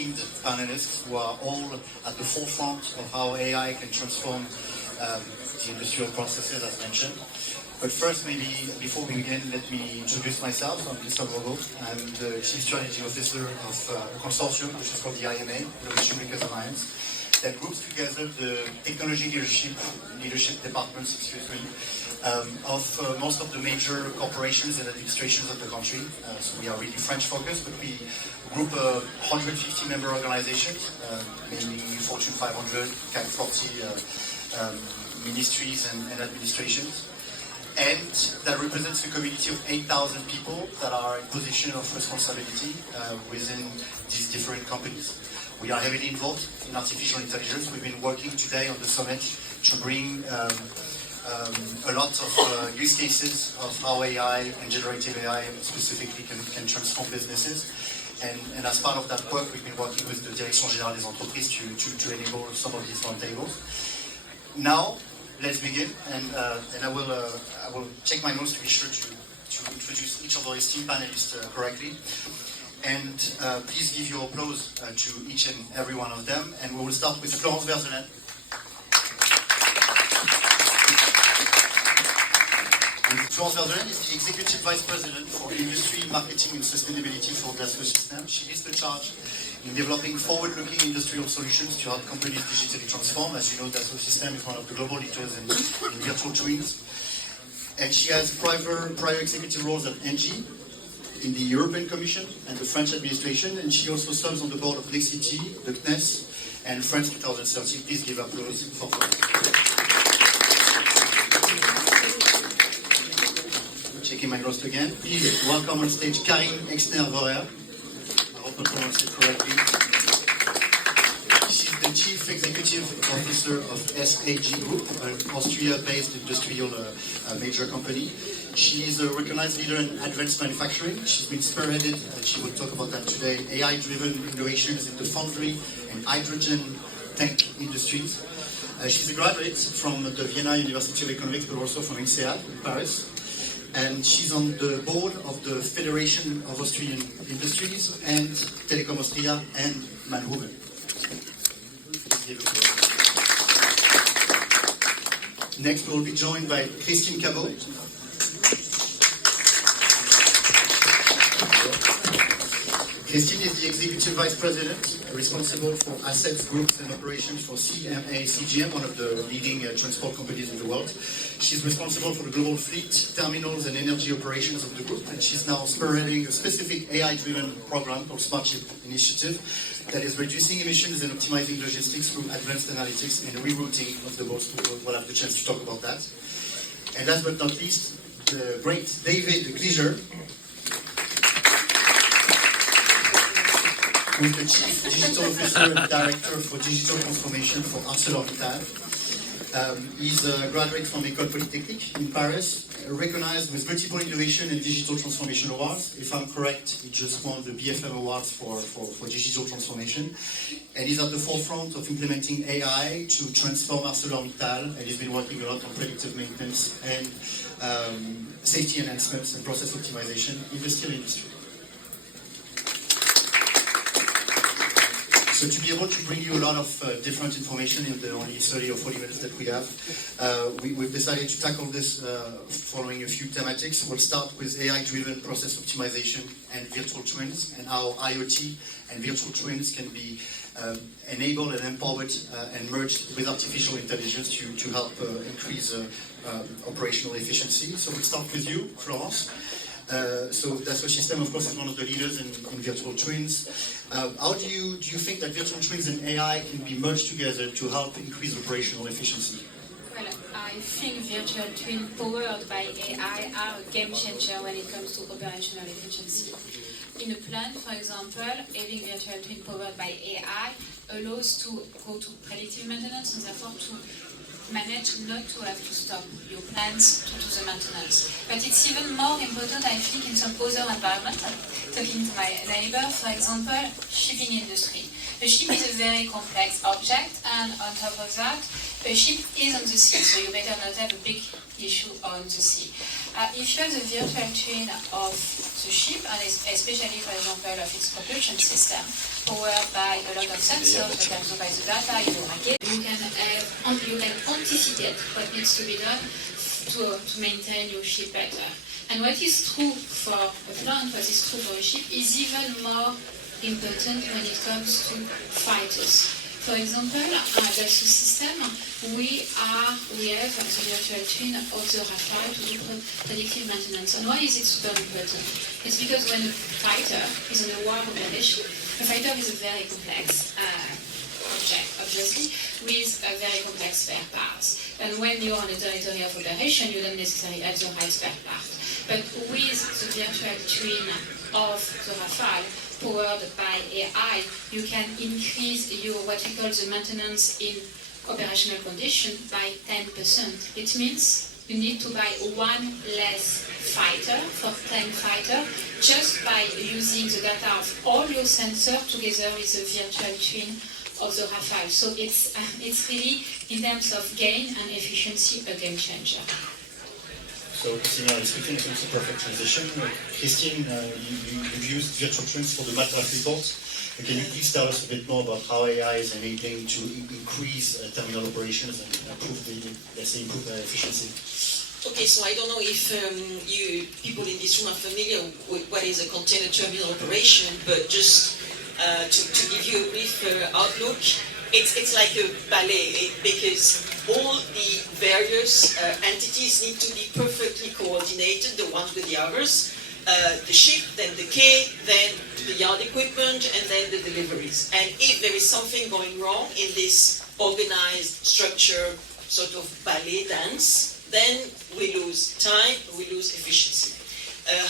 esteemed panelists who are all at the forefront of how AI can transform the industrial processes, as mentioned. But first, maybe before we begin, let me introduce myself. I'm Christophe. I'm the Chief Strategy Officer of a consortium, which is called the IMA, Innovation Makers Alliance, that groups together the technology leadership departments, of most of the major corporations and administrations of the country. So we are really French-focused, but we group 150 member organizations, mainly Fortune 500, CAC 40 ministries and administrations. And that represents a community of 8,000 people that are in position of responsibility within these different companies. We are heavily involved in artificial intelligence. We've been working today on the summit to bring a lot of use cases of how AI and generative AI specifically can transform businesses. And as part of that work, we've been working with the Dirigeants des entreprises to enable some of these roundtables. Now, let's begin, and I will check my notes to be sure to introduce each of our esteemed panelists correctly. And please give your applause to each and every one of them. And we will start with Florence Verzelen. Florence Verzelen is the Executive Vice President for Industry, Marketing and Sustainability for Dassault Systèmes. She leads the charge in developing forward-looking industrial solutions to help companies digitally transform. As you know, Dassault Systèmes is one of the global leaders in virtual twins. And she has prior executive roles at ENGIE, in the European Commission and the French administration, and she also serves on the board of Nexity, the CNES, and France 2030. Please give applause for Florence. Checking my roster again. Please welcome on stage Karin Exner-Vorer. I hope I pronounced it correctly. She's the Chief Executive Officer of SAG Group, an Austria-based industrial major company. She is a recognized leader in advanced manufacturing. She's been spearheaded, and she will talk about that today, AI-driven innovations in the foundry and hydrogen tank industries. She's a graduate from the Vienna University of Economics, but also from INSEAD in Paris. And she's on the board of the Federation of Austrian Industries and Telekom Austria and Mannhuben. Next, we'll be joined by Christine Cabot. Christine is the Executive Vice President responsible for assets, groups and operations for CMA CGM, one of the leading transport companies in the world. She's responsible for the global fleet, terminals and energy operations of the group, and she's now spearheading a specific AI-driven program called Smart Ship Initiative that is reducing emissions and optimizing logistics through advanced analytics and rerouting of the boats. We'll have the chance to talk about that. And last but not least, the great David Gliger, who's the Chief Digital Officer and Director for Digital Transformation for ArcelorMittal. He's a graduate from École Polytechnique in Paris, recognized with multiple innovation and digital transformation awards. If I'm correct, he just won the BFM Awards for digital transformation. And he's at the forefront of implementing AI to transform ArcelorMittal, and he's been working a lot on predictive maintenance and safety enhancements and process optimization in the steel industry. So to be able to bring you a lot of different information in the only 30 or 40 minutes that we have, we've decided to tackle this following a few thematics. We'll start with AI-driven process optimization and virtual twins, and how IoT and virtual twins can be enabled and empowered and merged with artificial intelligence to help increase operational efficiency. So we'll start with you, Florence. So Dassault Systèmes, of course, is one of the leaders in virtual twins. How do you think that virtual twins and AI can be merged together to help increase operational efficiency? Well, I think virtual twins powered by AI are a game changer when it comes to operational efficiency. In a plant, for example, having virtual twin powered by AI allows to go to predictive maintenance and therefore to manage not to have to stop your plants to do the maintenance. But it's even more important, I think, in some other environments. Talking to my neighbor, for example, shipping industry. The ship is a very complex object, and on top of that, a ship is on the sea, so you better not have a big issue on the sea. If you have the virtual twin of the ship, and especially, for example, of its propulsion system, powered by a lot of sensors, but also by the data, you can anticipate what needs to be done to maintain your ship better. And what is true for a plant, what is true for a ship, is even more important when it comes to fighters. For example, that's the system, we have the virtual twin of the Rafale to do predictive maintenance. And why is it super important? It's because when a fighter is on a war operation, a fighter is a very complex object, obviously, with a very complex spare parts. And when you're on a territory of operation, you don't necessarily have the right spare part. But with the virtual twin of the Rafale, powered by AI, you can increase your what we call the maintenance in operational condition by 10%. It means you need to buy one less fighter for 10 fighters just by using the data of all your sensors together with the virtual twin of the Rafale. So it's really, in terms of gain and efficiency, a game changer. So, Christina, speaking of the perfect transition, Christine, you've used virtual twins for the matter report. Can you please tell us a bit more about how AI is enabling to increase terminal operations and improve their efficiency? Okay, so I don't know if you people in this room are familiar with what is a container terminal operation, but just to give you a brief outlook, it's like a ballet because all the various entities need to be perfectly coordinated, the ones with the others. The ship, then the quay, then the yard equipment, and then the deliveries. And if there is something going wrong in this organized structure, sort of ballet dance, then we lose time, we lose efficiency.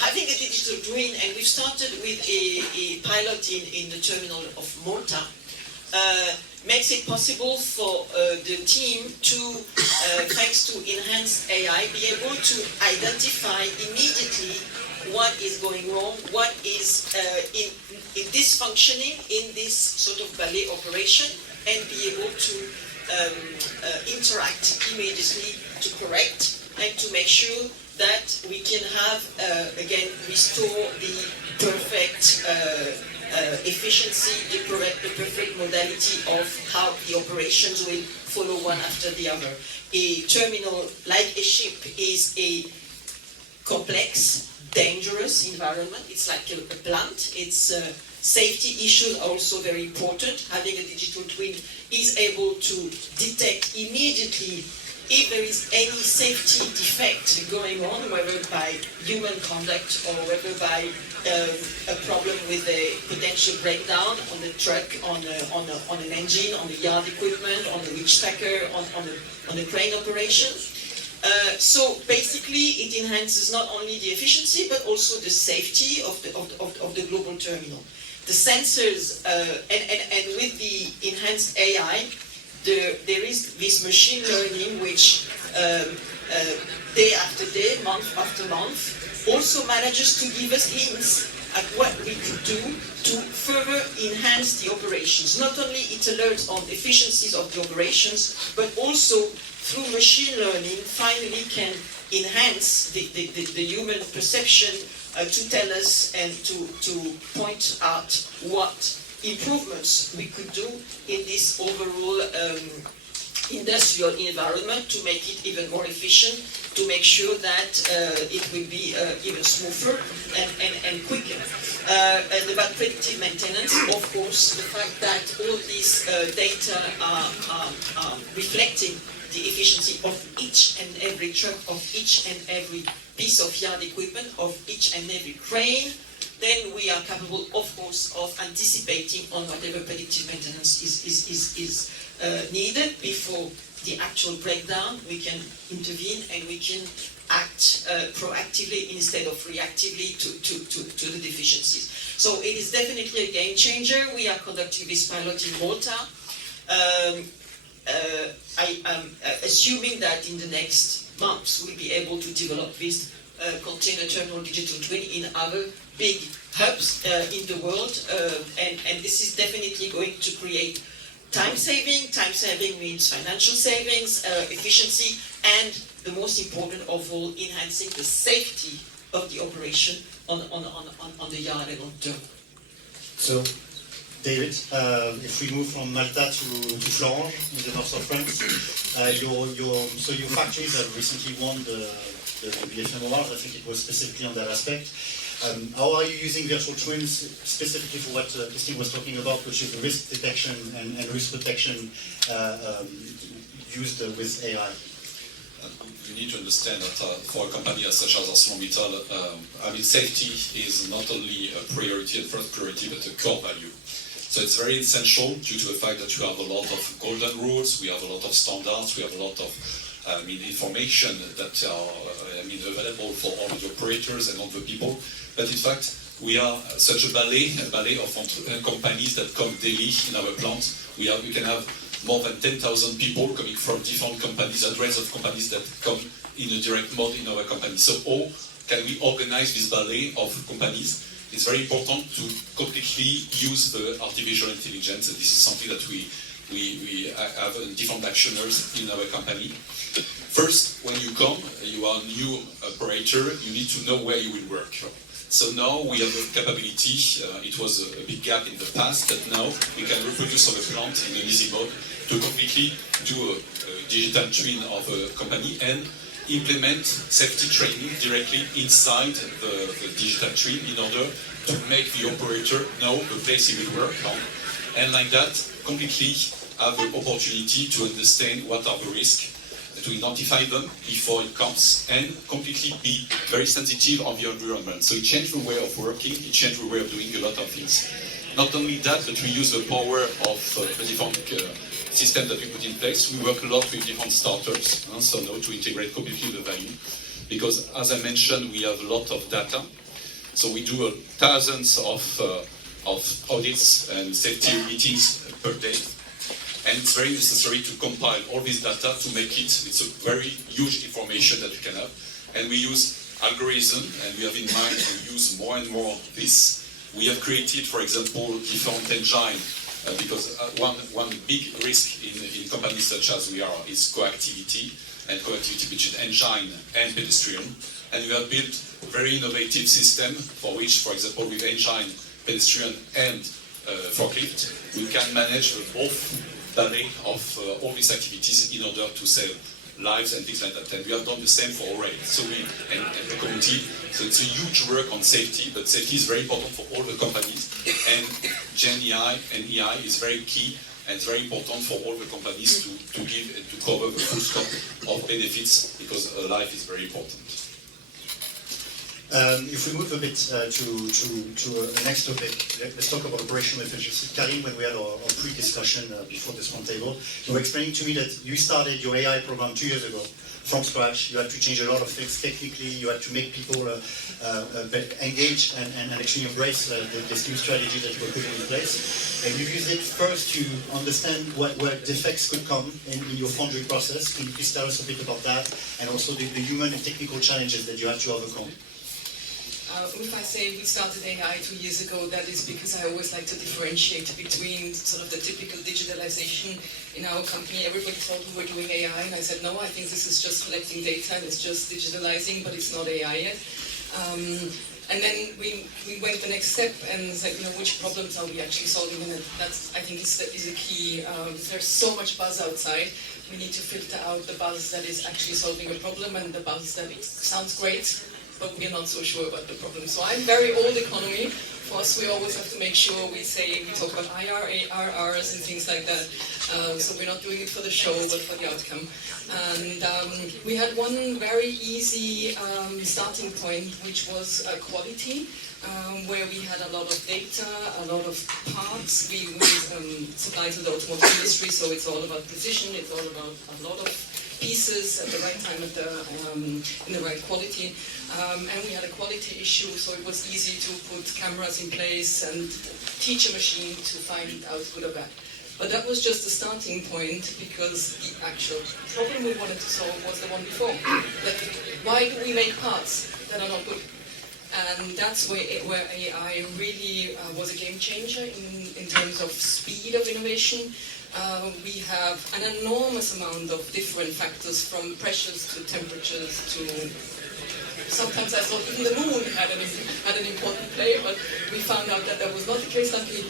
Having a digital twin, and we've started with a pilot in the terminal of Malta, makes it possible for the team to, thanks to enhanced AI, be able to identify immediately what is going wrong, what is in dysfunctioning in this sort of ballet operation, and be able to interact immediately to correct and to make sure that we can have, again, restore the perfect efficiency, the perfect modality of how the operations will follow one after the other. A terminal, like a ship, is a complex, dangerous environment. It's like a plant. It's safety issues are also very important. Having a digital twin is able to detect immediately if there is any safety defect going on, whether by human conduct or whether by a problem with a potential breakdown on the truck, on an engine, on the yard equipment, on the reach stacker, on the crane operation. So basically, it enhances not only the efficiency but also the safety of the global terminal. The sensors and with the enhanced AI, there is this machine learning which day after day, month after month, also manages to give us hints at what we could do to further enhance the operations. Not only it alerts on efficiencies of the operations, but also through machine learning finally can enhance the human perception to tell us and to point out what improvements we could do in this overall industrial environment to make it even more efficient, to make sure that it will be even smoother and quicker. And about predictive maintenance, of course, the fact that all these data are reflecting the efficiency of each and every truck, of each and every piece of yard equipment, of each and every crane, then we are capable, of course, of anticipating on whatever predictive maintenance is needed before the actual breakdown. We can intervene and we can act proactively instead of reactively to the deficiencies. So it is definitely a game changer. We are conducting this pilot in Malta. I am assuming that in the next months we'll be able to develop this container terminal digital twin in other big hubs in the world, and this is definitely going to create time saving. Time saving means financial savings, efficiency, and the most important of all, enhancing the safety of the operation on the yard and on the. So, David, if we move from Malta to Florence, in the north of France, your factories have recently won the BFM Awards. I think it was specifically on that aspect. How are you using virtual twins specifically for what Christine was talking about, which is the risk detection and risk protection used with AI? You need to understand that for a company such as ArcelorMittal, safety is not only a priority, a first priority, but a core value. So it's very essential due to the fact that you have a lot of golden rules, we have a lot of standards, we have a lot of information that are available for all the operators and all the people. But in fact, we are such a ballet of companies that come daily in our plant. We can have more than 10,000 people coming from different companies, hundreds of companies that come in a direct mode in our company. So how can we organize this ballet of companies? It's very important to completely use the artificial intelligence. And this is something that we have different actioners in our company. First, when you come, you are a new operator, you need to know where you will work. So now we have the capability, it was a big gap in the past, but now we can reproduce our plant in an easy mode to completely do a digital twin of a company and implement safety training directly inside the digital twin in order to make the operator know the place he will work on, and like that completely have the opportunity to understand what are the risks, to identify them before it comes, and completely be very sensitive of the environment. So it changed the way of working, it changed the way of doing a lot of things. Not only that, but we use the power of the different system that we put in place. We work a lot with different startups, so now to integrate completely the value. Because as I mentioned, we have a lot of data. So we do thousands of audits and safety meetings per day. And it's very necessary to compile all this data to make it's a very huge information that we can have. And we use algorithm, and we have in mind to use more and more of this. We have created, for example, different engines. Because one big risk in companies such as we are is coactivity, and coactivity between engine and pedestrian. And we have built a very innovative system for which, for example, with engine, pedestrian and forklift, we can manage both ballet of all these activities in order to save lives and things like that. And we have done the same for rail. So and the community. So it's a huge work on safety, but safety is very important for all the companies. And Gen AI and AI is very key, and it's very important for all the companies to give and to cover the full scope of benefits, because life is very important. If we move a bit to the next topic, let's talk about operational efficiency. Karim, when we had our pre-discussion before this one table, you were explaining to me that you started your AI program 2 years ago from scratch. You had to change a lot of things technically. You had to make people engage and actually embrace this new strategy that you were putting in place. And you used it first to understand where defects could come in your foundry process. Can you please tell us a bit about that, and also the human and technical challenges that you have to overcome? If I say we started AI 2 years ago, that is because I always like to differentiate between sort of the typical digitalization in our company. Everybody thought we were doing AI, and I said, no, I think this is just collecting data, and it's just digitalizing, but it's not AI yet. And then we went the next step and said, which problems are we actually solving? And that's, I think, is a key. There's so much buzz outside. We need to filter out the buzz that is actually solving a problem and the buzz that sounds great, but we're not so sure about the problem. So I'm very old economy. For us, we always have to make sure we talk about IR, ARRs and things like that. So we're not doing it for the show, but for the outcome. And we had one very easy starting point, which was quality, where we had a lot of data, a lot of parts. We supply to the automotive industry, so it's all about precision, it's all about a lot of pieces at the right time, in the right quality. And we had a quality issue, so it was easy to put cameras in place and teach a machine to find out good or bad. But that was just the starting point, because the actual problem we wanted to solve was the one before. Why do we make parts that are not good? And that's where AI really was a game changer in terms of speed of innovation. we have an enormous amount of different factors, from pressures to temperatures to sometimes I thought even the moon had an important play, but we found out that that was not the case, luckily.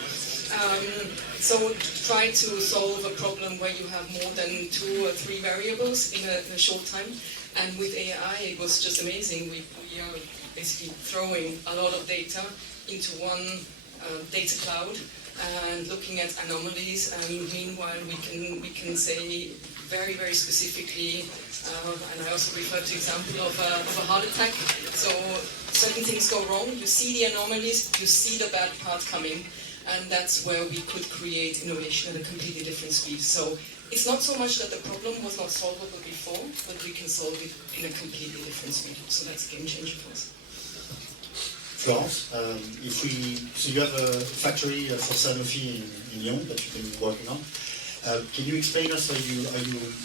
So try to solve a problem where you have more than 2 or 3 variables in a short time, and with AI it was just amazing. We are basically throwing a lot of data into one data cloud and looking at anomalies, and meanwhile we can say very, very specifically, and I also refer to the example of a heart attack. So certain things go wrong, you see the anomalies, you see the bad part coming, and that's where we could create innovation at a completely different speed. So it's not so much that the problem was not solvable before, but we can solve it in a completely different speed. So that's a game changer for us. Florence, so you have a factory for Sanofi in Lyon that you've been working on. Can you explain us how you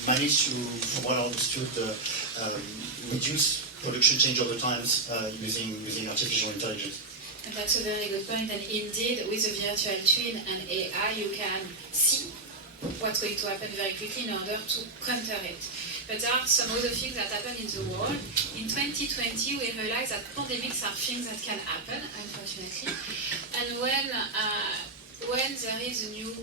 managed to, from what I understood, reduce production change over times using artificial intelligence? And that's a very good point. And indeed, with a virtual twin and AI, you can see what's going to happen very quickly in order to counter it. But there are some other things that happen in the world. In 2020, we realized that pandemics are things that can happen, unfortunately. And when there is a new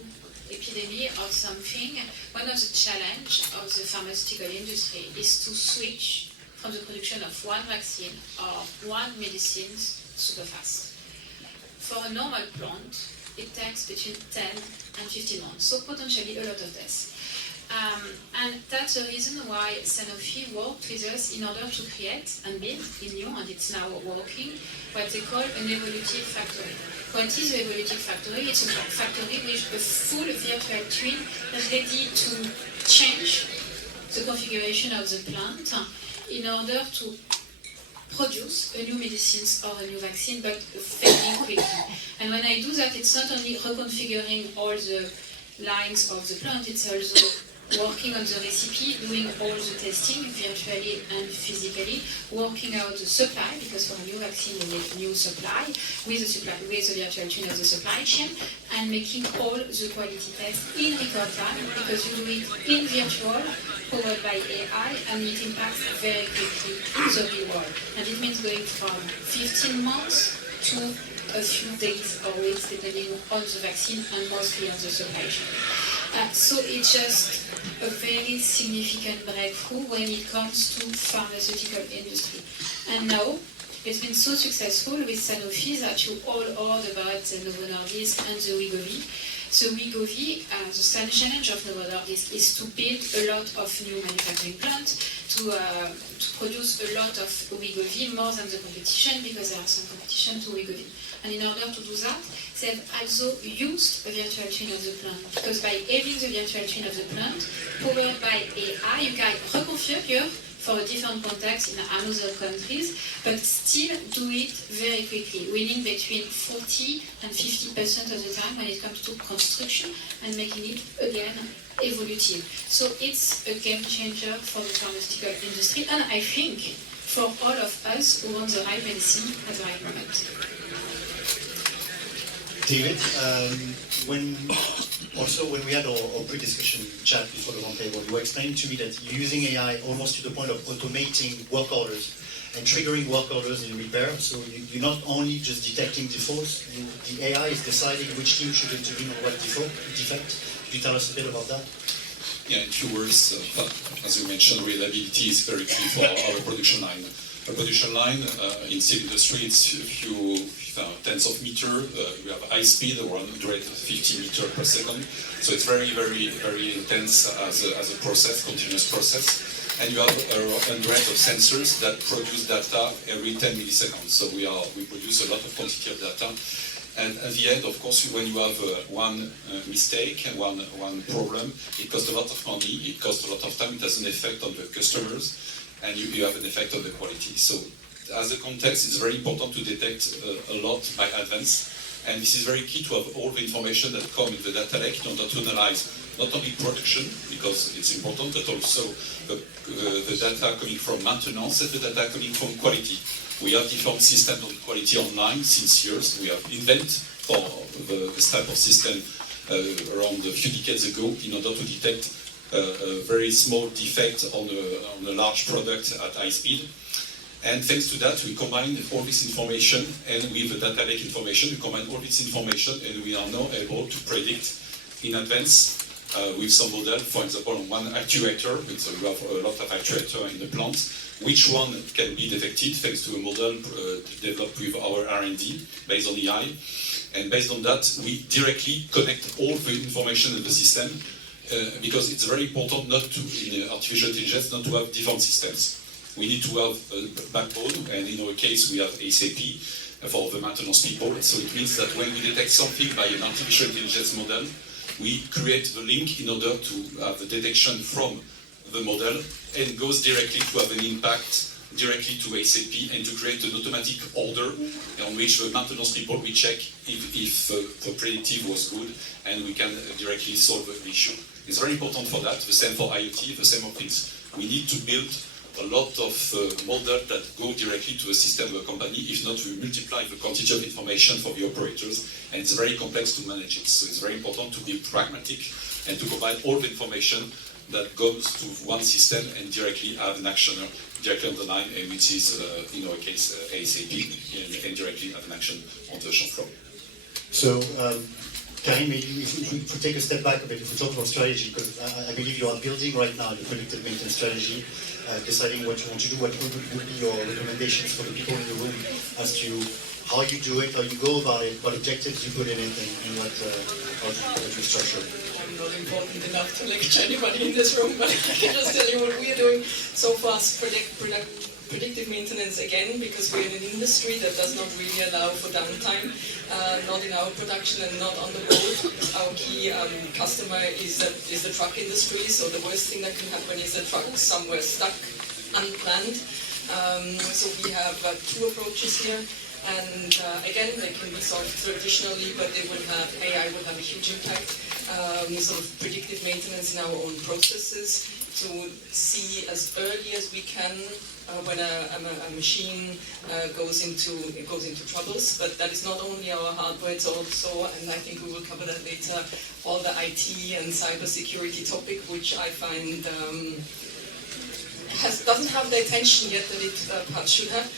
epidemic or something, one of the challenges of the pharmaceutical industry is to switch from the production of one vaccine or one medicine super fast. For a normal plant, it takes between 10 and 15 months, so potentially a lot of deaths. And that's the reason why Sanofi worked with us in order to create and build in Lyon, and it's now working, what they call an evolutive factory. What is an evolutive factory? It's a factory with a full virtual twin ready to change the configuration of the plant in order to produce a new medicine or a new vaccine, but very quickly. And when I do that, it's not only reconfiguring all the lines of the plant, it's also working on the recipe, doing all the testing virtually and physically, working out the supply, because for a new vaccine you need new supply, with the virtual twin of the supply chain, and making all the quality tests in record time, because you do it in virtual, powered by AI, and it impacts very quickly the real world. And it means going from 15 months to a few days or weeks, depending on the vaccine and mostly on the supply chain. So it's just a very significant breakthrough when it comes to pharmaceutical industry. And now, it's been so successful with Sanofi that you all heard about the Novo Nordisk and the Wegovy. So Wegovy, the challenge of Novo Nordisk is to build a lot of new manufacturing plants, to produce a lot of Wegovy, more than the competition, because there are some competition to Wegovy. And in order to do that, they have also used a virtual twin of the plant, because by having the virtual twin of the plant, powered by AI, you can reconfigure for a different context in another countries, but still do it very quickly, winning between 40 and 50% of the time when it comes to construction, and making it, again, evolutive. So it's a game changer for the pharmaceutical industry, and I think for all of us who want the right medicine at the right moment. David, when we had our pre-discussion chat before the roundtable, you were explaining to me that you're using AI almost to the point of automating work orders and triggering work orders in repair. So you're not only just detecting defaults, the AI is deciding which team should intervene on what defect. Could you tell us a bit about that? Yeah, in 2 words, as you mentioned, reliability is very key for our production line. A production line in steel industry, it's a few tens of meters. We have high speed, 150 meters per second. So it's very, very, very intense as a process, continuous process. And you have hundreds of sensors that produce data every 10 milliseconds. So we produce a lot of quantity of data. And at the end, of course, when you have one mistake and one problem, it costs a lot of money, it costs a lot of time, it has an effect on the customers, and you have an effect on the quality. So as a context, it's very important to detect a lot by advance. And this is very key to have all the information that come in the data lake in order to analyze not only production, because it's important, but also the data coming from maintenance and the data coming from quality. We have different systems on quality online since years. We have invented for this type of system around a few decades ago in order to detect a very small defect on a large product at high speed. And thanks to that, we combined all this information, and with the data lake information, we combine all this information, and we are now able to predict in advance with some model, for example, on one actuator, we have a lot of actuators in the plant, which one can be detected thanks to a model developed with our R&D based on AI. And based on that, we directly connect all the information in the system because it's very important not to, in artificial intelligence, not to have different systems. We need to have a backbone, and in our case, we have SAP for the maintenance people. So it means that when we detect something by an artificial intelligence model, we create the link in order to have the detection from the model and goes directly to have an impact directly to SAP and to create an automatic order on which the maintenance people will check if the predictive was good and we can directly solve the issue. It's very important for that. The same for IoT, the same of things. We need to build a lot of models that go directly to the system of a company. If not, we multiply the quantity of information for the operators, and it's very complex to manage it. So it's very important to be pragmatic and to combine all the information that goes to one system and directly have an actioner directly on the line, and which is, in our case, ASAP, and directly have an action on the shop floor. So, Karim, maybe if we take a step back a bit, if we talk about strategy, because I believe you are building right now the predictive maintenance strategy, deciding what you want to do, what would be your recommendations for the people in the room as to how you do it, how you go about it, what objectives you put in it, and what you structure. I'm not important enough to lecture anybody in this room, but I can just tell you what we are doing so far. Predictive maintenance again, because we're in an industry that does not really allow for downtime, not in our production and not on the road. Our key customer is the truck industry, so the worst thing that can happen is a truck somewhere stuck, unplanned. So we have two approaches here, and again, they can be solved traditionally, but AI will have a huge impact. Sort of predictive maintenance in our own processes to see as early as we can when a machine goes into troubles. But that is not only our hardware, it's also, and I think we will cover that later, all the IT and cybersecurity topic, which I find doesn't have the attention yet that it perhaps should have.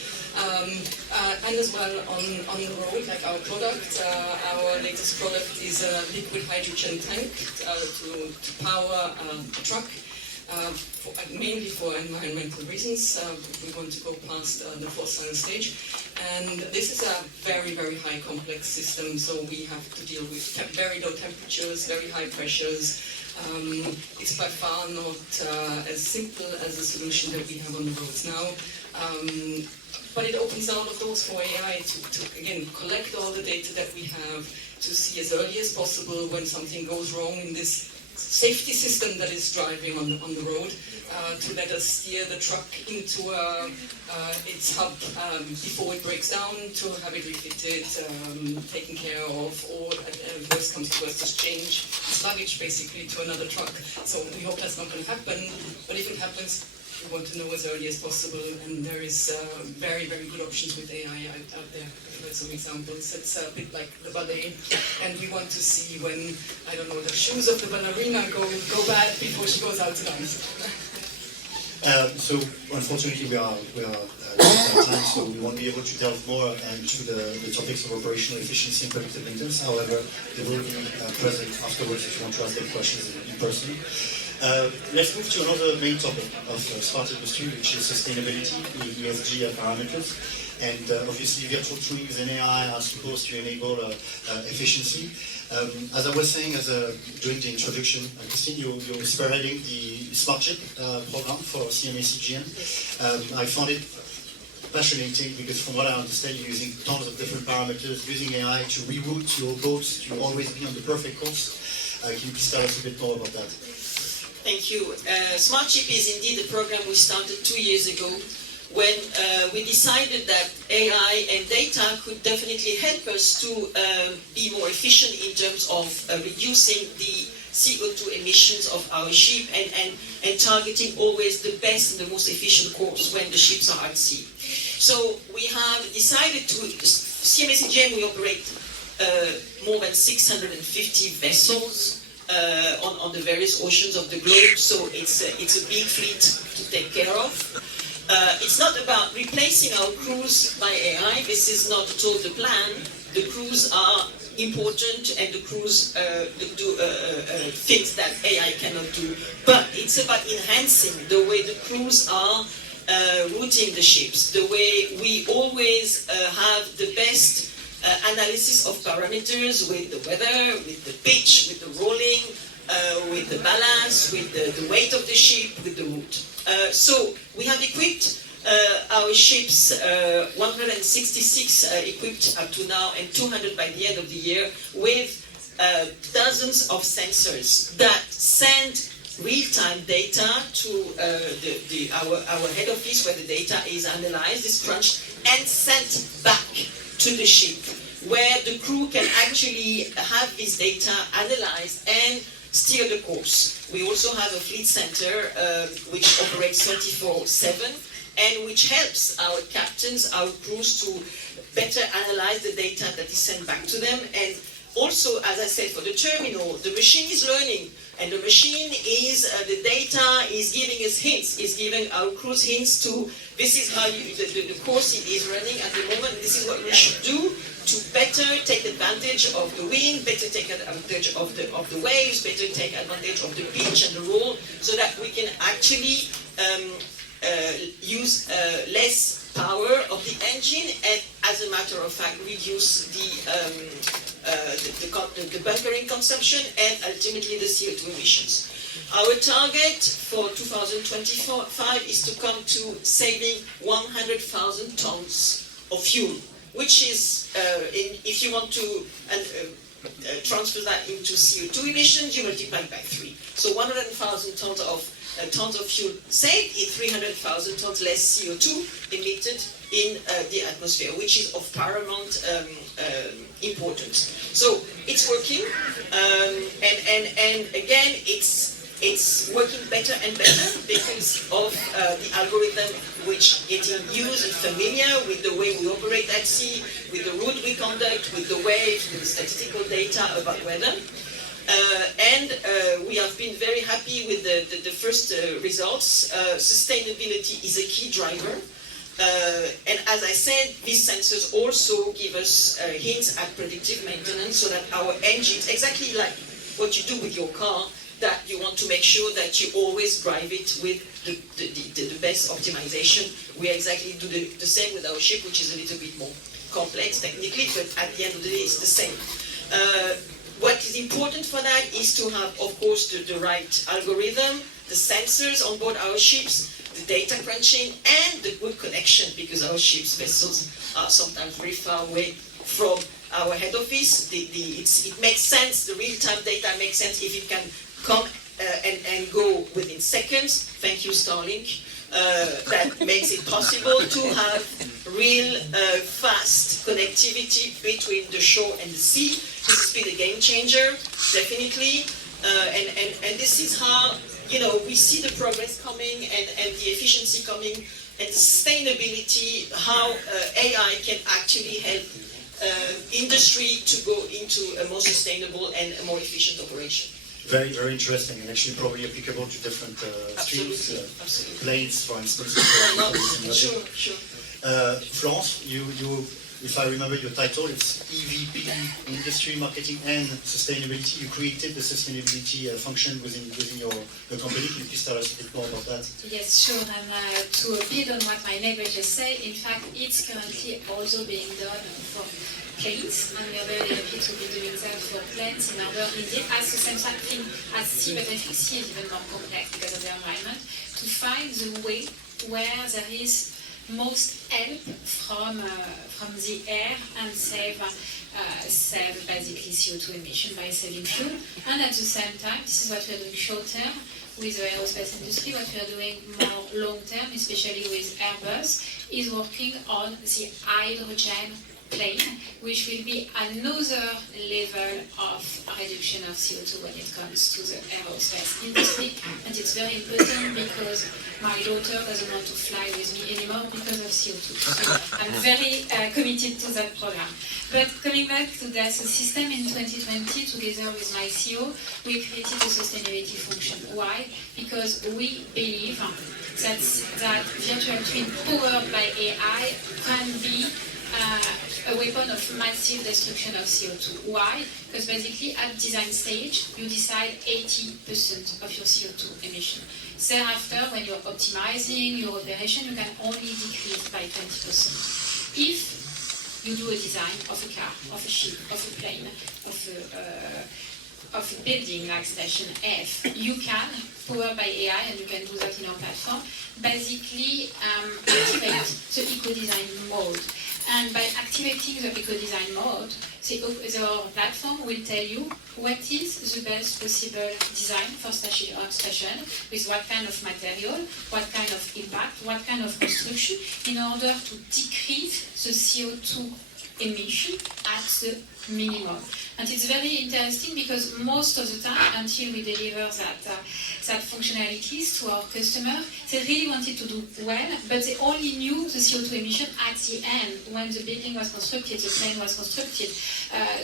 And as well on the road, like our product, our latest product is a liquid hydrogen tank to power a truck. Mainly for environmental reasons, we want to go past the fossil stage, and this is a very, very high complex system, so we have to deal with very low temperatures, very high pressures. It's by far not as simple as the solution that we have on the roads now, but it opens a lot of doors for AI to again collect all the data that we have, to see as early as possible when something goes wrong in this safety system that is driving on the road, to let us steer the truck into its hub before it breaks down, to have it refitted, taken care of, or worst comes to worst, just change its luggage basically to another truck. So we hope that's not going to happen, but if it happens, we want to know as early as possible, and there is very, very good options with AI out there. I've heard some examples. It's a bit like the ballet, and we want to see when, I don't know, the shoes of the ballerina go bad before she goes out to dance. So unfortunately we are out of time, so we won't be able to delve more into the topics of operational efficiency and predictive maintenance. However, they will be present afterwards if you want to ask them questions in person. Let's move to another main topic of Smart Industry, which is sustainability, the ESG parameters. And obviously virtual twins and AI are supposed to enable efficiency. As I was saying during the introduction, Christine, you're spearheading the Smart Chip program for CMA CGM. I found it fascinating because from what I understand, you're using tons of different parameters, using AI to reroute your boats to always be on the perfect course. Can you please tell us a bit more about that? Thank you. Smart Chip is indeed a program we started 2 years ago when we decided that AI and data could definitely help us to be more efficient in terms of reducing the CO2 emissions of our ship and targeting always the best and the most efficient course when the ships are at sea. So we have decided to, CMA CGM, we operate more than 650 vessels on the various oceans of the globe, so it's a big fleet to take care of. It's not about replacing our crews by AI. This is not at all the plan. The crews are important, and the crews do things that AI cannot do. But it's about enhancing the way the crews are routing the ships, the way we always have the best analysis of parameters with the weather, with the pitch, with the rolling, with the balance, with the weight of the ship, with the route. So we have equipped our ships, 166 equipped up to now, and 200 by the end of the year, with dozens of sensors that send real-time data to our head office, where the data is analyzed, is crunched, and sent back to the ship, where the crew can actually have this data analyzed and steer the course. We also have a fleet center which operates 24/7 and which helps our captains, our crews, to better analyze the data that is sent back to them. And also, as I said, for the terminal, the machine is learning, and the machine is, the data is giving us hints, is giving our crews hints to, this is how the course it is running at the moment, this is what we should do to better take advantage of the wind, better take advantage of the waves, better take advantage of the pitch and the roll, so that we can actually use less power of the engine, and as a matter of fact reduce the bunkering consumption and ultimately the CO2 emissions. Our target for 2025 is to come to saving 100,000 tons of fuel, which is, if you want to transfer that into CO2 emissions, you multiply by 3. So 100,000 tons of fuel saved is 300,000 tons less CO2 emitted in the atmosphere, which is of paramount importance. So it's working, and again, it's working better and better because of the algorithm which getting used and familiar with the way we operate at sea, with the route we conduct, with the waves, with the statistical data about weather. And we have been very happy with the first results. Sustainability is a key driver. And as I said, these sensors also give us hints at predictive maintenance, so that our engines, exactly like what you do with your car, that you want to make sure that you always drive it with the best optimization. We exactly do the same with our ship, which is a little bit more complex technically, but at the end of the day, it's the same. What is important for that is to have, of course, the right algorithm, the sensors on board our ships, the data crunching, and the good connection, because our ships, vessels, are sometimes very far away from our head office. It makes sense, the real-time data makes sense if it can come and go within seconds. Thank you, Starlink. That makes it possible to have real fast connectivity between the shore and the sea. This has been a game changer, definitely. And this is how, we see the progress coming and the efficiency coming, and the sustainability, how AI can actually help industry to go into a more sustainable and a more efficient operation. Very, very interesting, and actually probably applicable to different streams, planes, for instance. Sure. Florence, you, if I remember your title, it's EVP, Industry, Marketing and Sustainability. You created the sustainability function within your company. Can you please tell us a bit more about that? Yes, sure. And to build on what my neighbor just said, in fact, it's currently also being done for planes, and we are very happy to be doing that for planes in order, indeed, as the same thing as sea, but I think sea is even more complex because of the environment, to find the way where there is most help from the air and save basically CO2 emission by saving fuel. And at the same time, this is what we are doing short term with the aerospace industry. What we are doing more long term, especially with Airbus, is working on the hydrogen plane, which will be another level of reduction of CO2 when it comes to the aerospace industry. And it's very important because my daughter doesn't want to fly with me anymore because of CO2. So I'm very committed to that program. But coming back to the system in 2020, together with my CEO, we created a sustainability function. Why? Because we believe that virtual twin powered by AI can be a weapon of massive destruction of CO2. Why? Because basically at design stage, you decide 80% of your CO2 emission. Thereafter, when you're optimizing your operation, you can only decrease by 20%. If you do a design of a car, of a ship, of a plane, of a building like Station F, you can, powered by AI, and you can do that in our platform, basically activate the eco-design mode. And by activating the eco-design mode, the platform will tell you what is the best possible design for station, with what kind of material, what kind of impact, what kind of construction, in order to decrease the CO2 emission at the minimum. And it's very interesting because most of the time, until we deliver that functionalities to our customer, they really wanted to do well, but they only knew the CO2 emission at the end, when the building was constructed, the plane was constructed,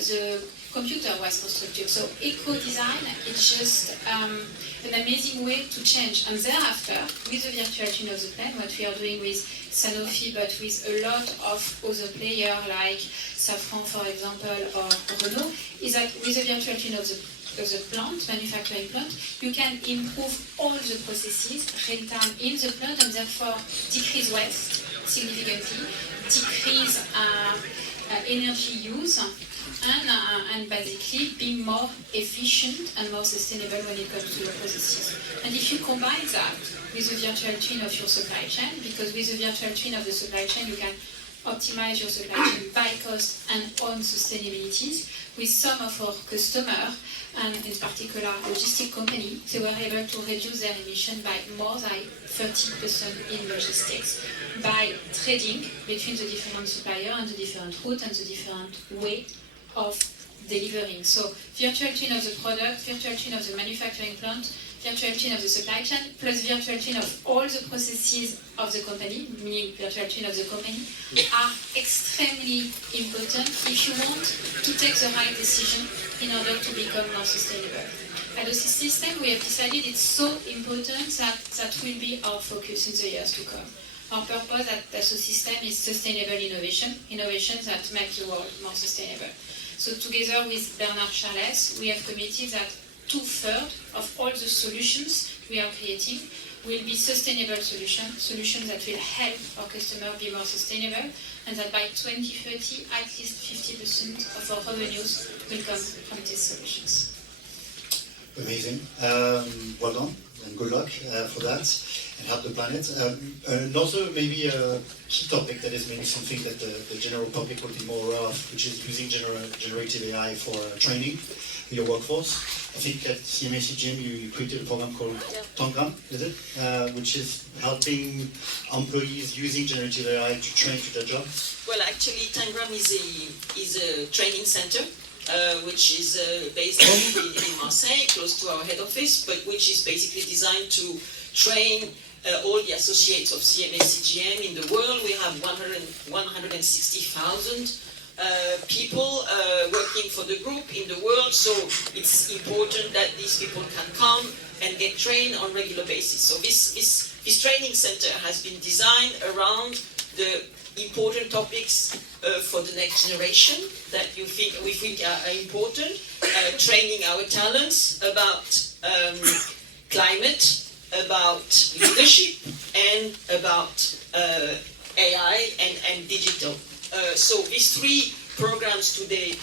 the computer was constructed. So eco-design is just an amazing way to change. And thereafter, with the virtual twin of the plane, what we are doing with Sanofi, but with a lot of other players like Safran, for example, or Renault, is that with the virtual twin of the plant, manufacturing plant, you can improve all the processes real time in the plant and therefore decrease waste significantly, decrease energy use, and basically be more efficient and more sustainable when it comes to your processes. And if you combine that with the virtual twin of your supply chain, because with the virtual twin of the supply chain, you can optimize your supply chain by cost and on sustainabilities. With some of our customers, and in particular logistic companies, they were able to reduce their emission by more than 30% in logistics by trading between the different suppliers and the different routes and the different way of delivering. So virtual twin of the product, virtual twin of the manufacturing plant, virtual twin of the supply chain, plus virtual twin of all the processes of the company, meaning virtual twin of the company, are extremely important if you want to take the right decision in order to become more sustainable. At the system, we have decided it's so important that will be our focus in the years to come. Our purpose at the system is sustainable innovation that makes the world more sustainable. So together with Bernard Charles, we have committed that 2/3 of all the solutions we are creating will be sustainable solutions that will help our customers be more sustainable, and that by 2030, at least 50% of our revenues will come from these solutions. Amazing. Well done, and good luck for that, and help the planet. Another maybe a key topic that is maybe something that the general public will be more aware of, which is using generative AI for training your workforce. I think at IMA CGM you created a program called Tangram, is it? Which is helping employees using generative AI to train to their job. Well, actually, Tangram is a training center, which is based in Marseille, close to our head office, but which is basically designed to train all the associates of CMA CGM in the world. We have 160,000 people working for the group in the world, so it's important that these people can come and get trained on a regular basis. So this training center has been designed around the important topics for the next generation that we think are important, training our talents about climate, about leadership, and about AI and digital. So these three programs today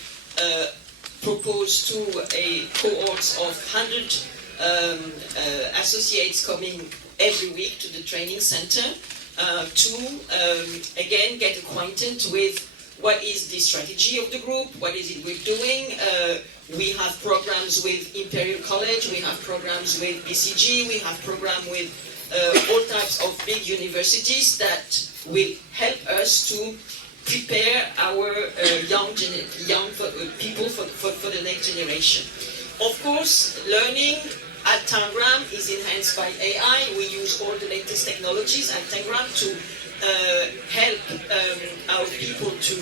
propose to a cohort of 100 associates coming every week to the training center to again get acquainted with what is the strategy of the group, what is it we're doing. We have programs with Imperial College, we have programs with BCG, we have programs with all types of big universities that will help us to prepare our young people for the next generation. Of course, learning at Tangram is enhanced by AI. We use all the latest technologies at Tangram to help our people to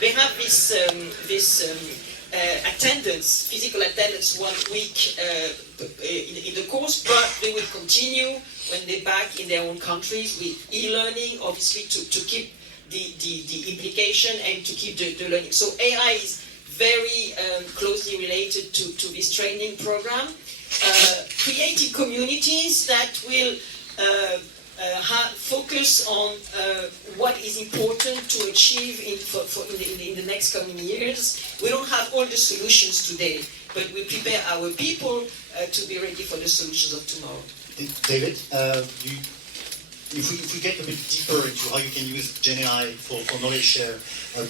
they have this attendance, physical attendance 1 week in the course, but they will continue when they're back in their own countries with e-learning, obviously to keep the implication and to keep the learning. So AI is very closely related to this training program. Creating communities that will focus on what is important to achieve in the next coming years. We don't have all the solutions today, but we prepare our people to be ready for the solutions of tomorrow. David, if we get a bit deeper into how you can use GenAI for knowledge share,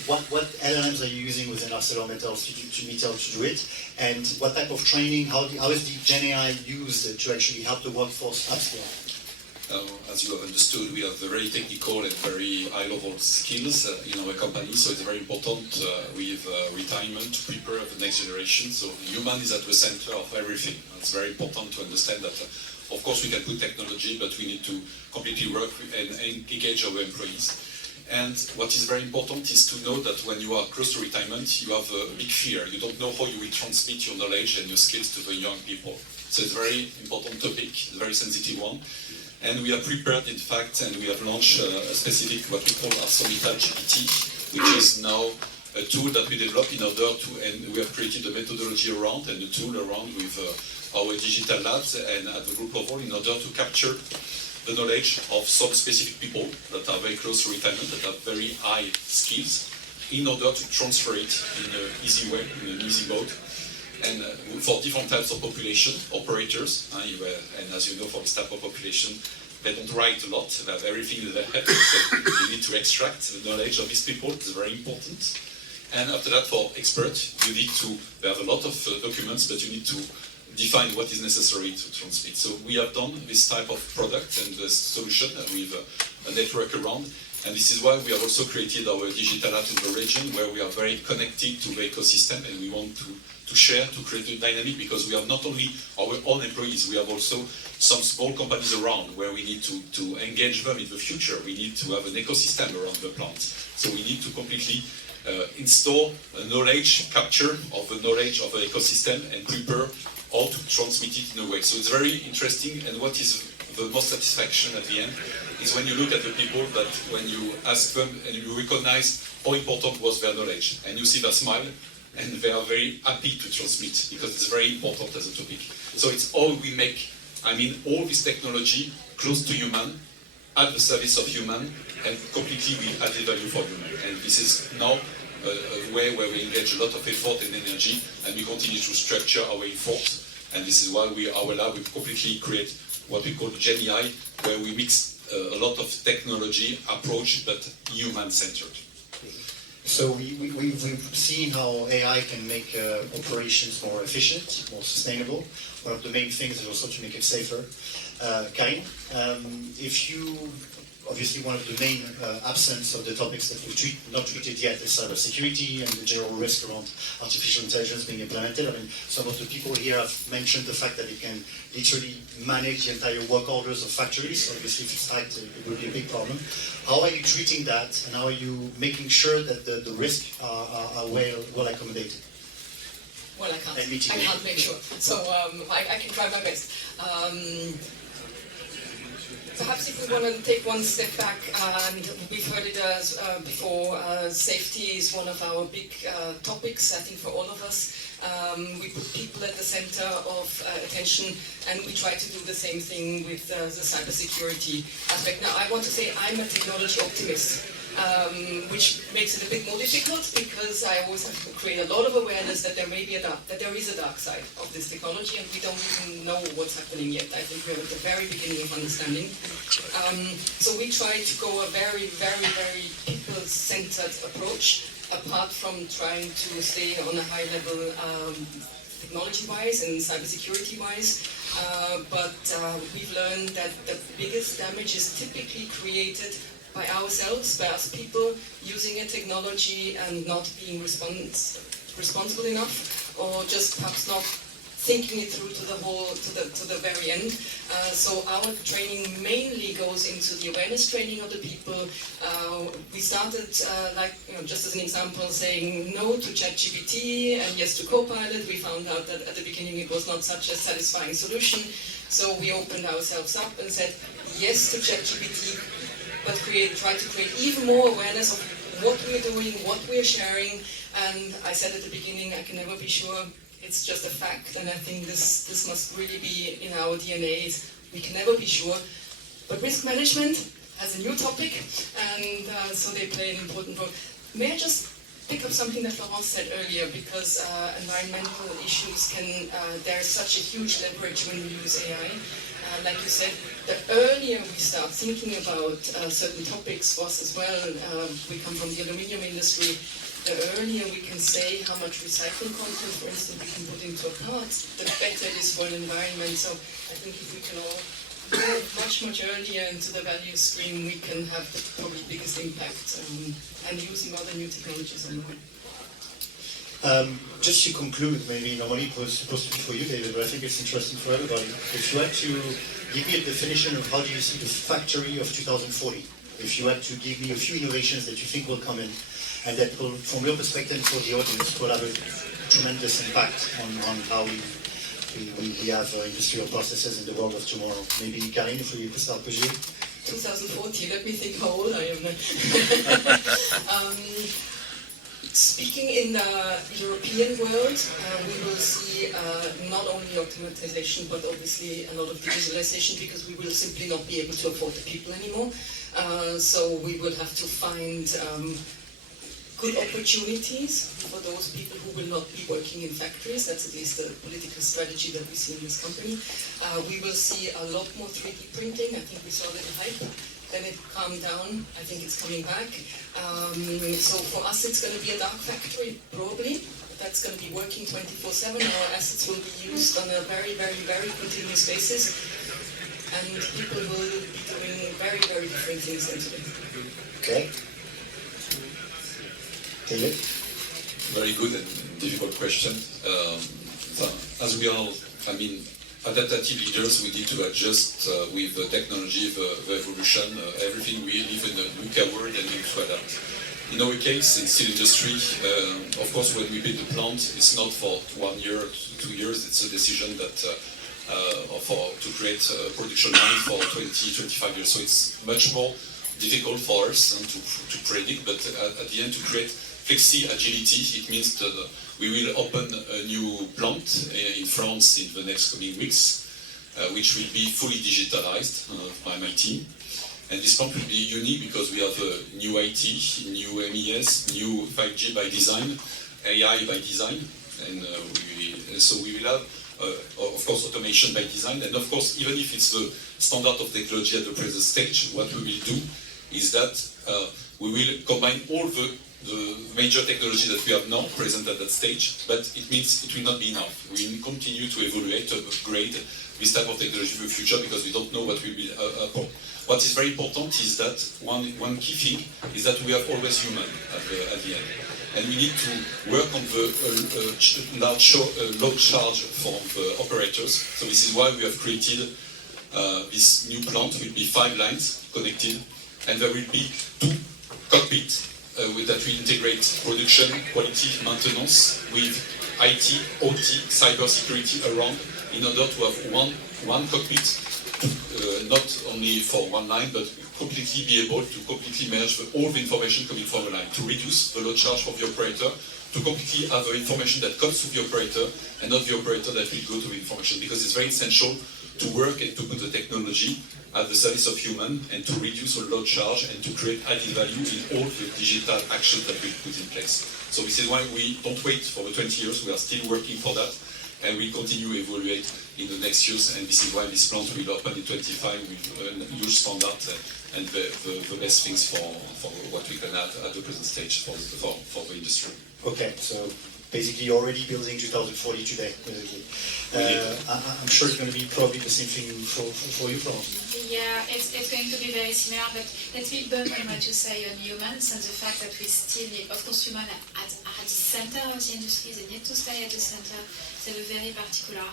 what LLMs are you using within ArcelorMittal to do it, and what type of training, how is the GenAI used to actually help the workforce upskill? As you have understood, we have very technical and very high-level skills in our company, so it's very important with retirement to prepare the next generation. So human is at the center of everything. It's very important to understand that, of course, we can put technology, but we need to completely work and engage our employees. And what is very important is to know that when you are close to retirement, you have a big fear. You don't know how you will transmit your knowledge and your skills to the young people. So it's a very important topic, a very sensitive one. And we are prepared, in fact, and we have launched a specific, what we call ArcelorMittal GPT, which is now a tool that we develop in order to, and we have created a methodology around and a tool around with our digital labs and at the group level in order to capture the knowledge of some specific people that are very close to retirement, that have very high skills, in order to transfer it in an easy way, in an easy mode. And for different types of population, operators, and as you know, for this type of population, they don't write a lot, they have everything in their head, so you need to extract the knowledge of these people, it's very important. And after that, for experts, you need to, they have a lot of documents, but you need to define what is necessary to transmit. So we have done this type of product and the solution with a network around. And this is why we have also created our digital lab in the region, where we are very connected to the ecosystem, and we want to share, to create a dynamic, because we have not only our own employees, we have also some small companies around where we need to engage them in the future. We need to have an ecosystem around the plant. So we need to completely install a knowledge capture of the knowledge of the ecosystem and prepare how to transmit it in a way. So it's very interesting, and what is the most satisfaction at the end is when you look at the people that when you ask them and you recognize how important was their knowledge, and you see their smile, and they are very happy to transmit because it's very important as a topic. So it's all we make, all this technology close to human, at the service of human, and completely we add the value for human. And this is now a way where we engage a lot of effort and energy, and we continue to structure our effort. And this is why our lab will completely create what we call GenAI, where we mix a lot of technology approach, but human-centered. So we've seen how AI can make operations more efficient, more sustainable. One of the main things is also to make it safer. Karine, if you, obviously one of the main absence of the topics that we've not treated yet is cybersecurity and the general risk around artificial intelligence being implemented. Some of the people here have mentioned the fact that it can literally manage the entire work orders of factories. Obviously, if it's hacked, it would be a big problem. How are you treating that, and how are you making sure that the risks are well accommodated? Well, I can't make sure. So I can try my best. Perhaps if we want to take one step back, and we've heard it as before, safety is one of our big topics, I think, for all of us. We put people at the center of attention, and we try to do the same thing with the cybersecurity aspect. Now, I want to say I'm a technology optimist, which makes it a bit more difficult because I always have to create a lot of awareness that there is a dark side of this technology, and we don't even know what's happening yet. I think we're at the very beginning of understanding. So we try to go a very, very, very people-centered approach, apart from trying to stay on a high level technology-wise and cybersecurity-wise. But we've learned that the biggest damage is typically created by ourselves, by us people using a technology and not being responsible enough, or just perhaps not thinking it through to the very end. So our training mainly goes into the awareness training of the people. We started, just as an example, saying no to ChatGPT and yes to Copilot. We found out that at the beginning it was not such a satisfying solution. So we opened ourselves up and said yes to ChatGPT, but try to create even more awareness of what we're doing, what we're sharing. And I said at the beginning, I can never be sure. It's just a fact, and I think this must really be in our DNA. We can never be sure. But risk management has a new topic, and so they play an important role. May I just pick up something that Florence said earlier, because environmental issues there's such a huge leverage when we use AI. Like you said, the earlier we start thinking about certain topics was as well, we come from the aluminium industry, the earlier we can say how much recycling content, for instance, we can put into a part, the better it is for an environment. So I think if we can all move much earlier into the value stream, we can have the probably biggest impact, and using other new technologies on the way. Just to conclude, maybe normally it was supposed to be for you, David, but I think it's interesting for everybody. If you had to give me a definition of how do you see the factory of 2040, if you had to give me a few innovations that you think will come in, and that will, from your perspective for the audience, will have a tremendous impact on how we have industrial processes in the world of tomorrow. Maybe Karine, if we could start with you. 2040, let me think how old I am now. Speaking in the European world, we will see not only automatization, but obviously a lot of digitalization, because we will simply not be able to afford the people anymore. So we will have to find good opportunities for those people who will not be working in factories. That's at least the political strategy that we see in this company. We will see a lot more 3D printing. I think we saw a little hype. Then it calmed down. I think it's coming back. So for us, it's going to be a dark factory, probably. That's going to be working 24/7. Our assets will be used on a very, very, very continuous basis. And people will be doing very, very different things than today. Okay. David? Very good and difficult question. As we are, adaptive leaders, we need to adjust with the technology, the evolution, everything. We live in a VUCA world and we need to adapt. In our case, in steel industry, of course, when we build the plant, it's not for 1 year, 2 years. It's a decision that to create a production line for 20-25 years. So it's much more difficult for us to predict, but at the end, to create flexi agility, it means that we will open a new plant in France in the next coming weeks, which will be fully digitalized by my team. And this plant will be unique because we have new IT, new MES, new 5G by design, AI by design, and so we will have, of course, automation by design. And of course, even if it's the standard of technology at the present stage, what we will do is that we will combine all the major technology that we have now present at that stage, but it means it will not be enough. We will continue to evaluate, to upgrade this type of technology in the future, because we don't know what will be upon. What is very important is that one key thing is that we have always human at the end. And we need to work on the low charge for the operators. So this is why we have created this new plant. Will be 5 lines connected, and there will be 2 cockpits that will integrate production, quality, maintenance with IT, OT, cybersecurity around, in order to have one cockpit, not only for one line, but completely be able to completely manage all the information coming from a line, to reduce the load charge for the operator, to completely have the information that comes to the operator, and not the operator that will go to the information, because it's very essential to work and to put the technology at the service of human, and to reduce the load charge and to create added value in all the digital actions that we put in place. So this is why we don't wait for the 20 years, we are still working for that, and we continue to evaluate in the next years, and this is why this plant will open in 25 with a huge standard and the best things for what we can add at the present stage for the industry. Okay, so basically already building 2040 today, basically. I'm sure it's going to be probably the same thing for you, Florence. Yeah, it's going to be very similar, but let me build on what you say on humans and the fact that we still need, of course, humans at the center of the industry, they need to stay at the center, they have a very particular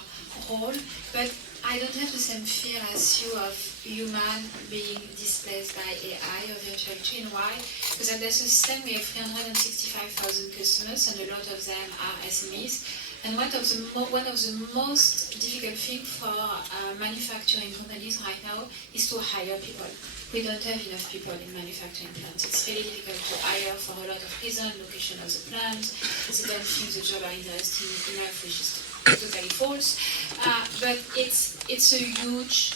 role, but I don't have the same fear as you of human being displaced by AI or virtual twin. Why? Because at the system we have 365,000 customers and a lot of them are SMEs. And one of the most difficult things for manufacturing companies right now is to hire people. We don't have enough people in manufacturing plants. It's really difficult to hire for a lot of reasons, location of the plant, they don't think the job are interesting enough, which is totally false. But it's a huge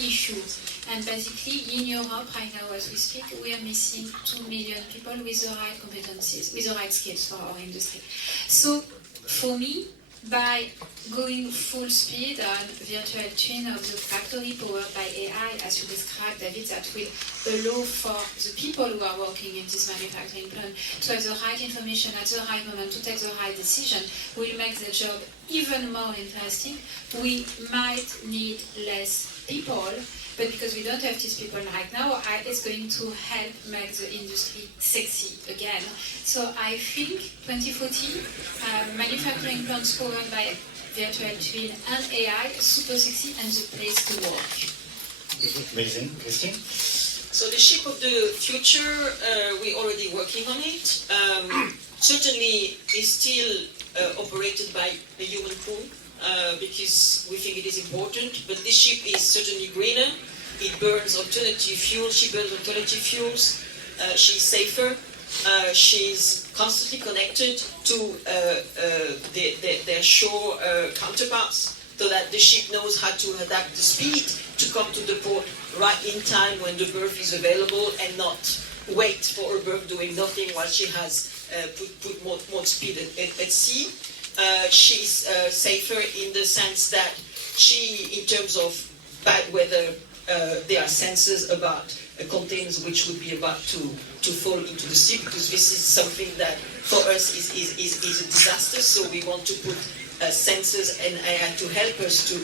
issue. And basically in Europe right now as we speak, we are missing 2 million people with the right competencies, with the right skills for our industry. So for me, by going full speed on virtual twin of the factory powered by AI, as you described, David, that will allow for the people who are working in this manufacturing plant to have the right information at the right moment, to take the right decision, will make the job even more interesting. We might need less people, but because we don't have these people right now, it's going to help make the industry sexy again. So I think 2040, manufacturing plants powered by virtual twin and AI, super sexy and the place to work. Amazing. Christine? So the ship of the future, we're already working on it. Certainly is still operated by a human crew. Because we think it is important, but this ship is certainly greener. It burns alternative fuels. She burns alternative fuels. She's safer. She's constantly connected to their shore counterparts, so that the ship knows how to adapt the speed to come to the port right in time when the berth is available, and not wait for her berth doing nothing while she has put more speed at sea. She's safer in the sense that she, in terms of bad weather, there are sensors about containers which would be about to fall into the sea, because this is something that for us is a disaster. So we want to put sensors and to help us to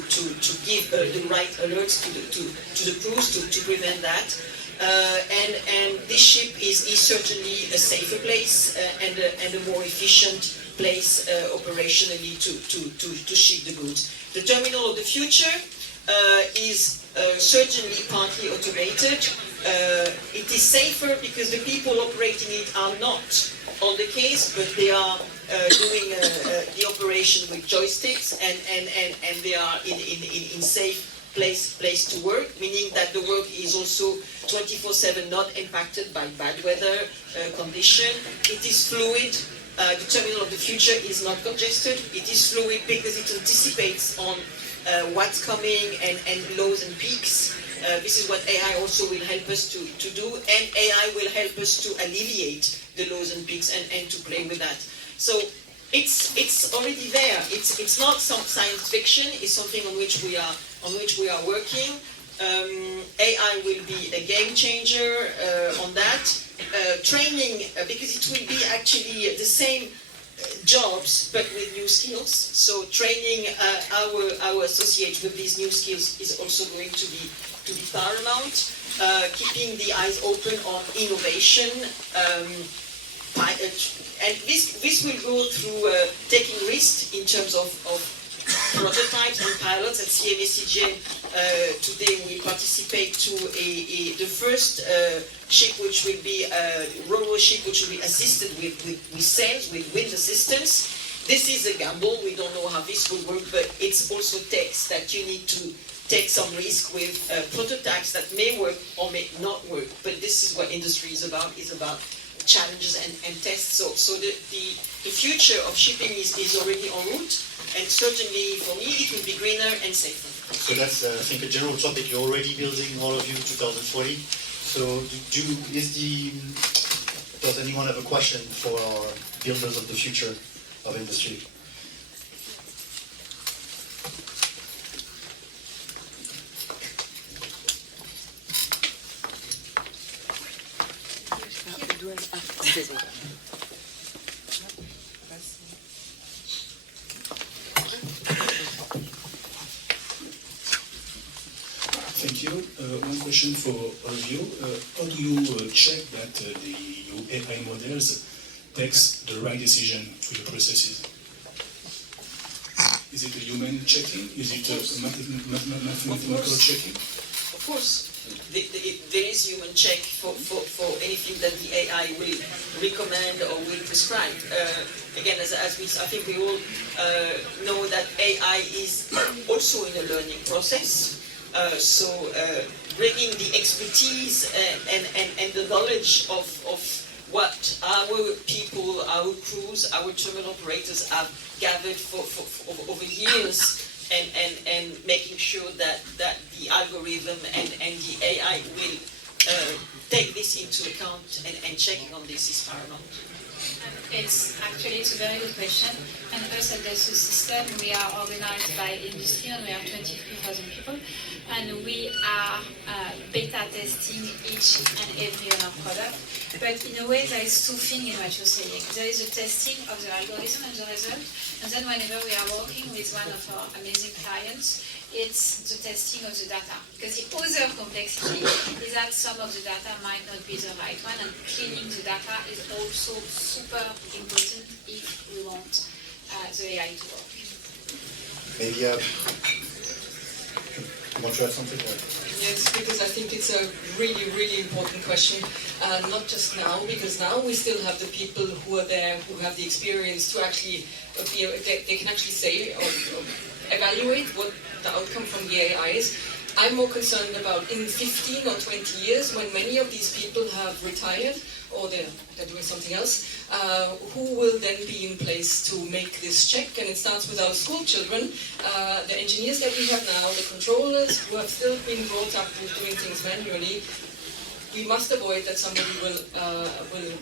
give the right alerts to the crews to prevent that. And this ship is certainly a safer place and a more efficient place operationally to ship the goods. The terminal of the future is certainly partly automated. It is safer because the people operating it are not on the case, but they are doing the operation with joysticks, and they are in safe place to work, meaning that the work is also 24/7, not impacted by bad weather condition. It is fluid. The terminal of the future is not congested. It is fluid because it anticipates on what's coming and lows and peaks. This is what AI also will help us to do, and AI will help us to alleviate the lows and peaks and to play with that. So it's already there. It's not some science fiction. It's something on which we are working. AI will be a game changer on that. Training, because it will be actually the same jobs but with new skills. So training our associates with these new skills is also going to be paramount. Keeping the eyes open on innovation. And this will go through taking risks in terms of prototypes and pilots. At CMA-CGM today we participate to the first ship, which will be a Ro-Ro ship, which will be assisted with sails, with wind assistance. This is a gamble. We don't know how this will work, but it also takes that you need to take some risk with prototypes that may work or may not work. But this is what industry is about challenges and tests. So the future of shipping is already en route, and certainly for me it will be greener and safer. So that's, I think, a general topic you're already building, all of you, 2040. So does anyone have a question for our builders of the future of industry? Thank you. One question for all of you. How do you check that your AI models takes the right decision to the processes? Is it a human checking? Is it a mathematical checking? Of course. There is human check for anything that the AI will recommend or will prescribe. Again, as I think we all know that AI is also in a learning process. So bringing the expertise and the knowledge of what our people, our crews, our terminal operators have gathered for over years, and making sure that the algorithm and the AI will take this into account and checking on this is paramount. It's a very good question. And us at the system, we are organized by industry, and we are 23,000 people, and we are beta testing each and every of our product. But in a way, there is two things in what you're saying. There is the testing of the algorithm and the result, and then whenever we are working with one of our amazing clients, it's the testing of the data. Because the other complexity is that some of the data might not be the right one, and cleaning the data is also super important if we want the AI to work. Maybe you want to add something? Yes, because I think it's a really, really important question. Not just now, because now we still have the people who are there, who have the experience to actually, they can actually say or evaluate what the outcome from the AI is. I'm more concerned about in 15 or 20 years, when many of these people have retired or they're doing something else, who will then be in place to make this check? And it starts with our school children, the engineers that we have now, the controllers who have still been brought up with doing things manually. We must avoid that somebody will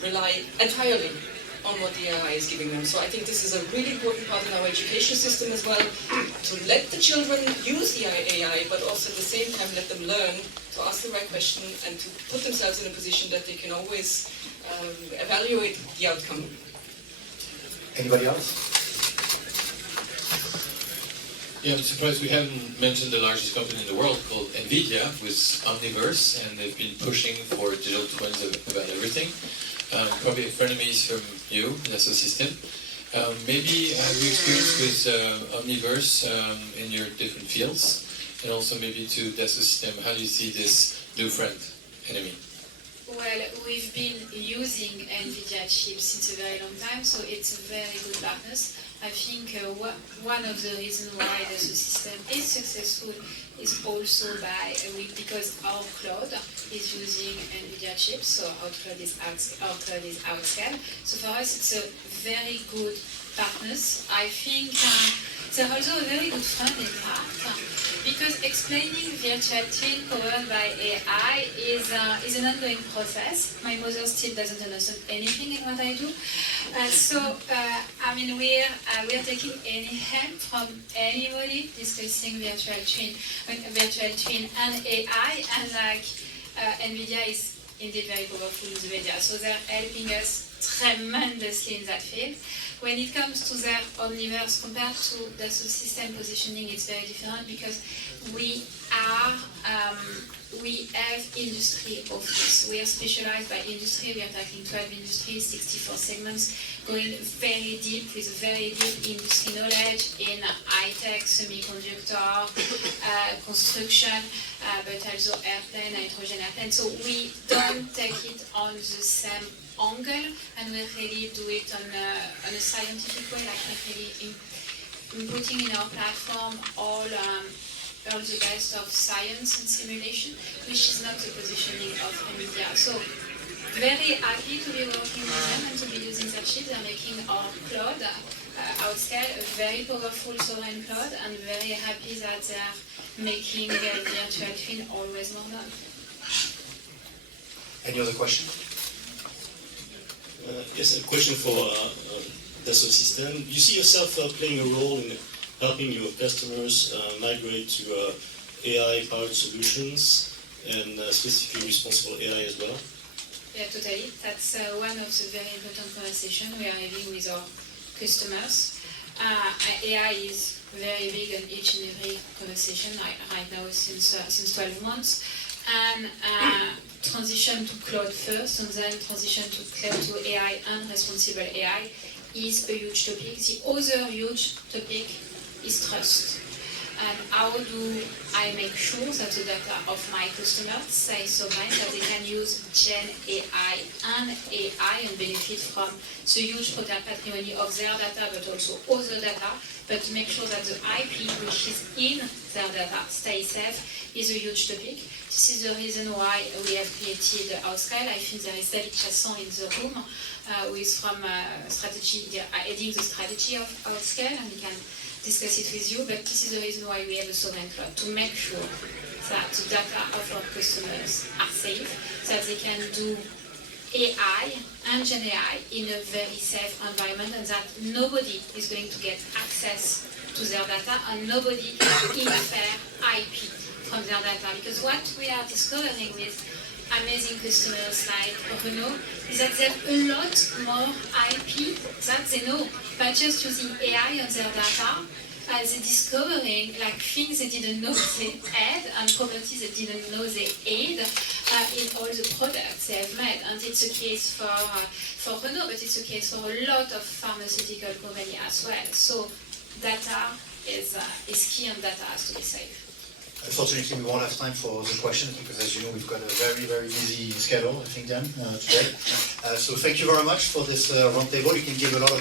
rely entirely on what the AI is giving them. So I think this is a really important part in our education system as well, to let the children use the AI, but also at the same time let them learn to ask the right question and to put themselves in a position that they can always evaluate the outcome. Anybody else? Yeah, I'm surprised we haven't mentioned the largest company in the world called NVIDIA with Omniverse, and they've been pushing for digital twins about everything. Probably frenemies from you, Dassault System. Maybe have you experience with Omniverse in your different fields? And also maybe to Dassault System, how do you see this new friend, enemy? Well, we've been using NVIDIA chips since a very long time, so it's a very good partners. I think one of the reasons why the system is successful is also because our cloud is using NVIDIA chips, so our cloud is outscale. So for us, it's a very good partners. I think they're also a very good friend in part, because explaining virtual twin powered by AI is an ongoing process. My mother still doesn't understand anything in what I do. We're taking any help from anybody discussing virtual twin and AI, and NVIDIA is indeed very powerful in the media. So they're helping us tremendously in that field. When it comes to their Omniverse compared to the system positioning, it's very different because we have industry office. We are specialized by industry. We are tackling 12 industries, 64 segments, going very deep with very deep industry knowledge in high-tech, semiconductor, construction, but also airplane, nitrogen airplane. So we don't take it on the same angle, and we really do it on a scientific way, like really putting in our platform all the best of science and simulation, which is not the positioning of NVIDIA. So very happy to be working with them and to be using their chips. They're making our cloud outscale a very powerful sovereign cloud, and very happy that they're making their virtual twin always more done. Any other questions? Yes, a question for Dassault System. You see yourself playing a role in helping your customers migrate to AI-powered solutions and specifically responsible AI as well? Yeah, totally. That's one of the very important conversations we are having with our customers. AI is very big on each and every conversation right now since 12 months. And transition to cloud first, and then transition to AI and responsible AI is a huge topic. The other huge topic is trust. And how do I make sure that the data of my customers stay sovereign, that they can use Gen AI and AI and benefit from the huge patrimony of their data, but also other data, but to make sure that the IP which is in their data stays safe is a huge topic. This is the reason why we have created Outscale. I think there is David Chasson in the room, who is from strategy, heading the strategy of Outscale, and he can discuss it with you, but this is the reason why we have a sovereign cloud, to make sure that the data of our customers are safe, that they can do AI and Gen AI in a very safe environment, and that nobody is going to get access to their data and nobody can infer IP from their data. Because what we are discovering with amazing customers like Renault is that they have a lot more IP that they know by just using AI on their data. They're discovering like things they didn't know they had and properties they didn't know they had in all the products they have made. And it's a case for Renault, but it's a case for a lot of pharmaceutical companies as well. So data is key, and data has to be safe. Unfortunately, we won't have time for the questions because, as you know, we've got a very, very busy schedule, I think, Dan, today. So thank you very much for this roundtable. You can give a lot of